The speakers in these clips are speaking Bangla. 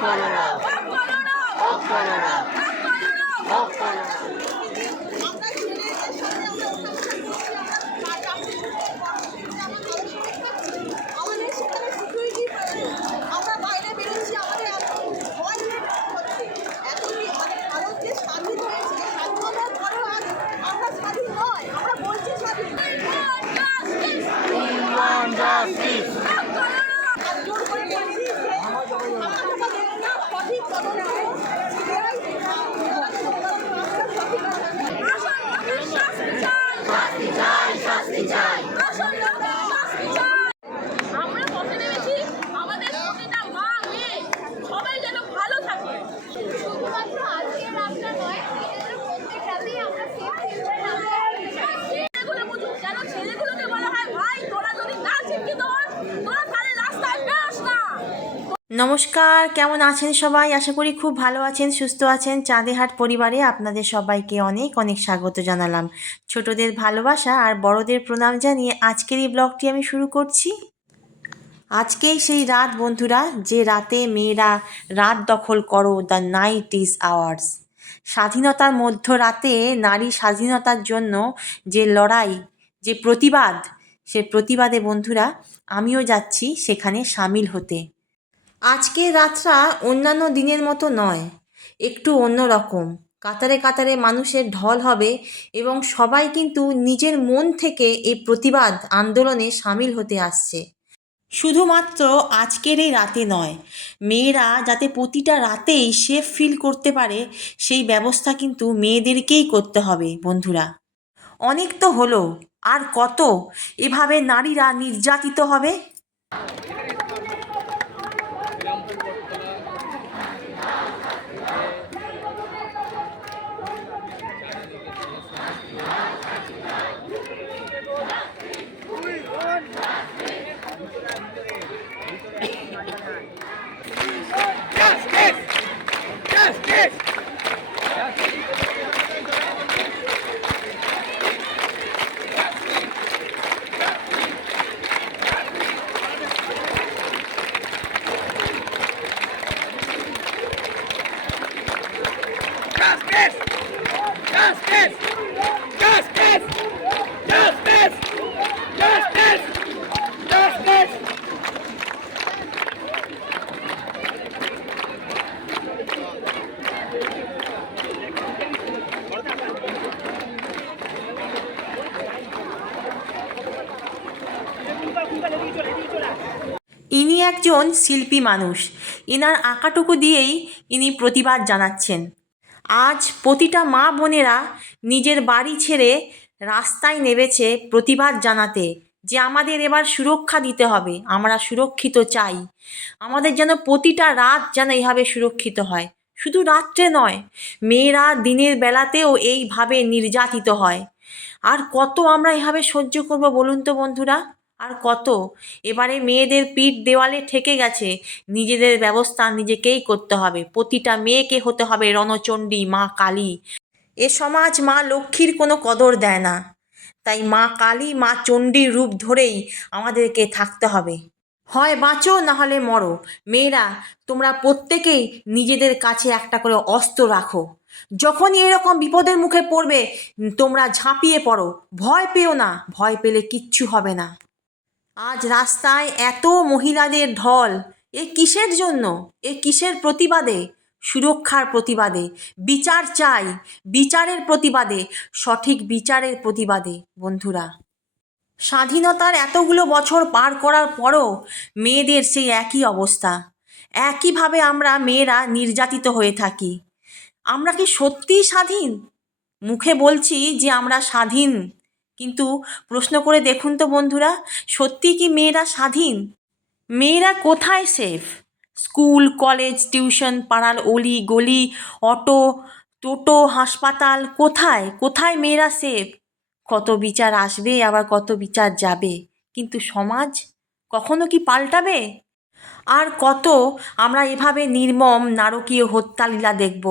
করো না করো না মাফ করো না আমাদের সেখানে সিকিউরিটি আমরা বাইরে বেরোচ্ছি আমাদের এত ভয় হচ্ছে এত কি- মানে ভারত যে স্বাধীন হয়েছে স্বাধীনতার পরেও আজ আমরা স্বাধীন নয় আমরা বলছি স্বাধীন We want justice. আর জোর করে বলছি যে আমাদের না সঠিক তদন্ত CBI, সঠিক আছে। আমরা পথে নেমেছি আমাদের প্রতিটা মা মেয়ে সবাই যেন ভালো থাকে শুধুমাত্র আজকের রাতটা নয় নিজেদের প্রত্যেক রাতেই আমরা সেফ ছেলেগুলো বুঝুক যেন ছেলেগুলোকে বলা হয় ভাই তোরা যদি না শিক্ষিত হস তোরা তাহলে রাস্তায় বেরোস না নমস্কার, কেমন আছেন সবাই? আশা করি খুব ভালো আছেন, সুস্থ আছেন। চাঁদেহাট পরিবারে আপনাদের সবাইকে অনেক অনেক স্বাগত জানালাম। ছোটদের ভালোবাসা আর বড়দের প্রণাম জানিয়ে আজকের এই ব্লগটি আমি শুরু করছি। আজকেই সেই রাত, বন্ধুরা, যে রাতে মেয়েরা রাত দখল করো দ্য নাইট ইজ আওয়ার্স স্বাধীনতার মধ্যরাতে নারী স্বাধীনতার জন্য যে লড়াই, যে প্রতিবাদ, সে প্রতিবাদে, বন্ধুরা, আমিও যাচ্ছি সেখানে সামিল হতে। আজকের রাতটা অন্যান্য দিনের মতো নয়, একটু অন্যরকম। কাতারে কাতারে মানুষের ঢল হবে এবং সবাই কিন্তু নিজের মন থেকে এই প্রতিবাদ আন্দোলনে সামিল হতে আসছে। শুধুমাত্র আজকের এই রাতে নয়, মেয়েরা যাতে প্রতিটা রাতেই সেফ ফিল করতে পারে, সেই ব্যবস্থা কিন্তু মেয়েদেরকেই করতে হবে, বন্ধুরা। অনেক তো হলো, আর কত? এভাবে নারীরা নির্যাতিত হবে? 새끼! একজন শিল্পী মানুষ। এনার আঁকাটুকু দিয়েই ইনি প্রতিবাদ জানাচ্ছেন। আজ প্রতিটা মা বোনেরা নিজের বাড়ি ছেড়ে রাস্তায় নেমেছে প্রতিবাদ জানাতে যে আমাদের এবার সুরক্ষা দিতে হবে, আমরা সুরক্ষিত চাই। আমাদের যেন প্রতিটা রাত যেন এইভাবে সুরক্ষিত হয়। শুধু রাত্রে নয়, মেয়েরা দিনের বেলাতেও এইভাবে নির্যাতিত হয়। আর কত আমরা এভাবে সহ্য করব বলুন তো বন্ধুরা? আর কত? এবারে মেয়েদের পিঠ দেওয়ালে ঠেকে গেছে। নিজেদের ব্যবস্থা নিজেকেই করতে হবে। প্রতিটা মেয়েকে হতে হবে রণচণ্ডী, মা কালী। এ সমাজ মা লক্ষ্মীর কোনো কদর দেয় না। তাই মা কালী, মা চণ্ডীর রূপ ধরেই আমাদেরকে থাকতে হবে। হয় বাঁচো, না হলে মরো। মেয়েরা, তোমরা প্রত্যেকেই নিজেদের কাছে একটা করে অস্ত্র রাখো। যখনই এরকম বিপদের মুখে পড়বে, তোমরা ঝাঁপিয়ে পড়ো। ভয় পেও না। ভয় পেলে কিচ্ছু হবে না। আজ রাস্তায় এত মহিলাদের ঢল। এ কিসের জন্য? এ কিসের প্রতিবাদে? সুরক্ষার প্রতিবাদে। বিচার চাই। বিচারের প্রতিবাদে। সঠিক বিচারের প্রতিবাদে, বন্ধুরা। স্বাধীনতার এতগুলো বছর পার করার পরও মেয়েদের সেই একই অবস্থা। একইভাবে আমরা মেয়েরা নির্যাতিত হয়ে থাকি। আমরা কি সত্যিই স্বাধীন? মুখে বলছি যে আমরা স্বাধীন। কিন্তু প্রশ্ন করে দেখুন তো বন্ধুরা, সত্যি কি মেয়েরা স্বাধীন? মেয়েরা কোথায় সেফ স্কুল কলেজ টিউশন পাড়ার অলি গলি, অটো, টোটো, হাসপাতাল কোথায়? কোথায় মেয়েরা সেফ কত বিচার আসবে, আবার কত বিচার যাবে? কিন্তু সমাজ কখনো কি পাল্টাবে? আর কত আমরা এভাবে নির্মম, নারকীয় হত্যালীলা দেখব?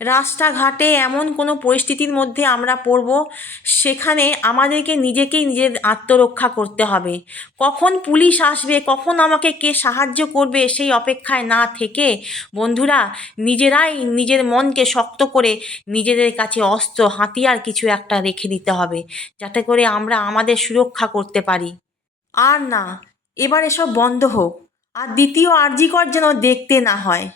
রাস্তাঘাটে এমন কোনো পরিস্থিতির মধ্যে আমরা পড়ব, সেখানে আমাদেরকে নিজেকেই নিজের আত্মরক্ষা করতে হবে। কখন পুলিশ আসবে, কখন আমাকে কে সাহায্য করবে সেই অপেক্ষায় না থেকে বন্ধুরা, নিজেরাই নিজের মনকে শক্ত করে নিজেদের কাছে অস্ত্র, হাতিয়ার কিছু একটা রেখে দিতে হবে, যাতে করে আমরা আমাদের সুরক্ষা করতে পারি। আর না, এবার এসব বন্ধ হোক, আর দ্বিতীয় আর্জিকর যেন দেখতে না হয়।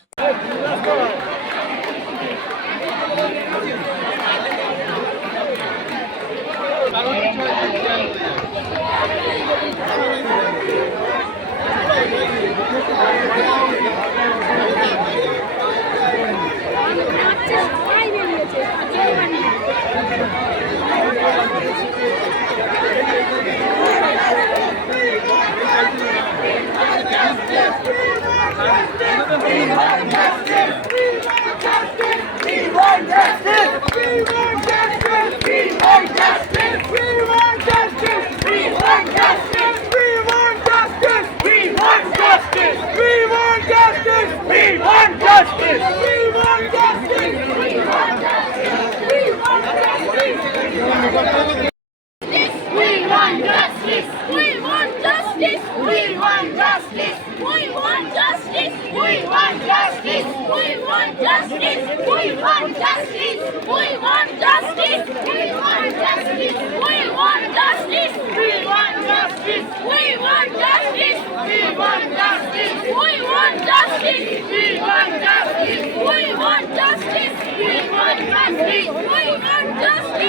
We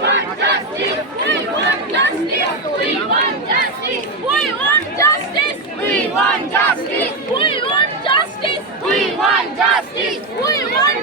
want justice! We want justice. We want justice. We want justice. We want justice. We want justice. We want.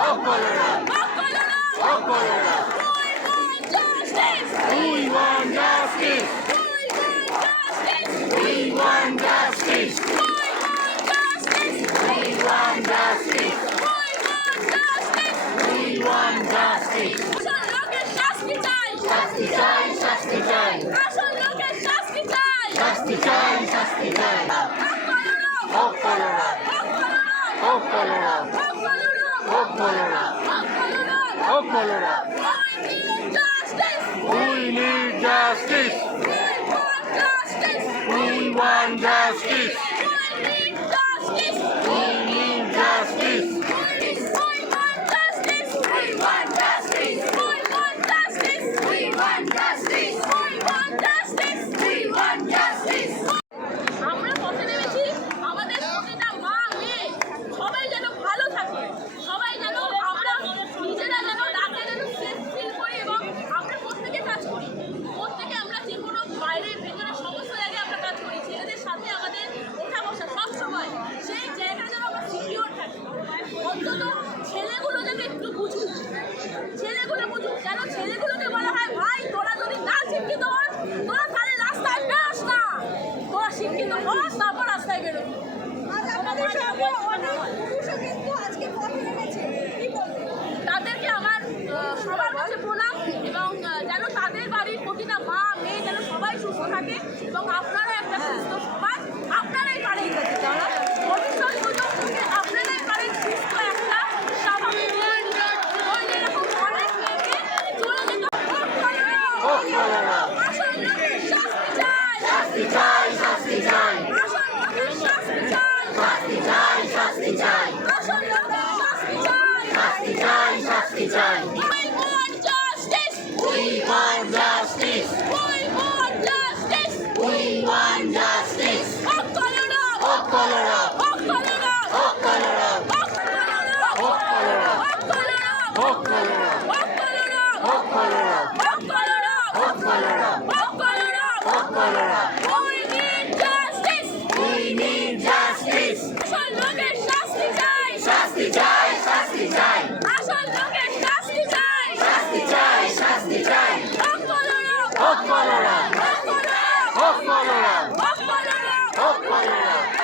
Oh, তাদেরকে আমার সবার কাছে প্রণাম এবং যেন তাদের বাড়ির প্রতিটা মা মেয়ে যেন সবাই সুস্থ থাকে এবং আপনারা একটা সুস্থ সমাজ আপনারাই পারেন ভবিষ্যৎ প্রজন্মকে আপনারাই পারেন সুস্থ একটা স্বাভাবিক Hak Malora! Hak Malora! Hak Malora!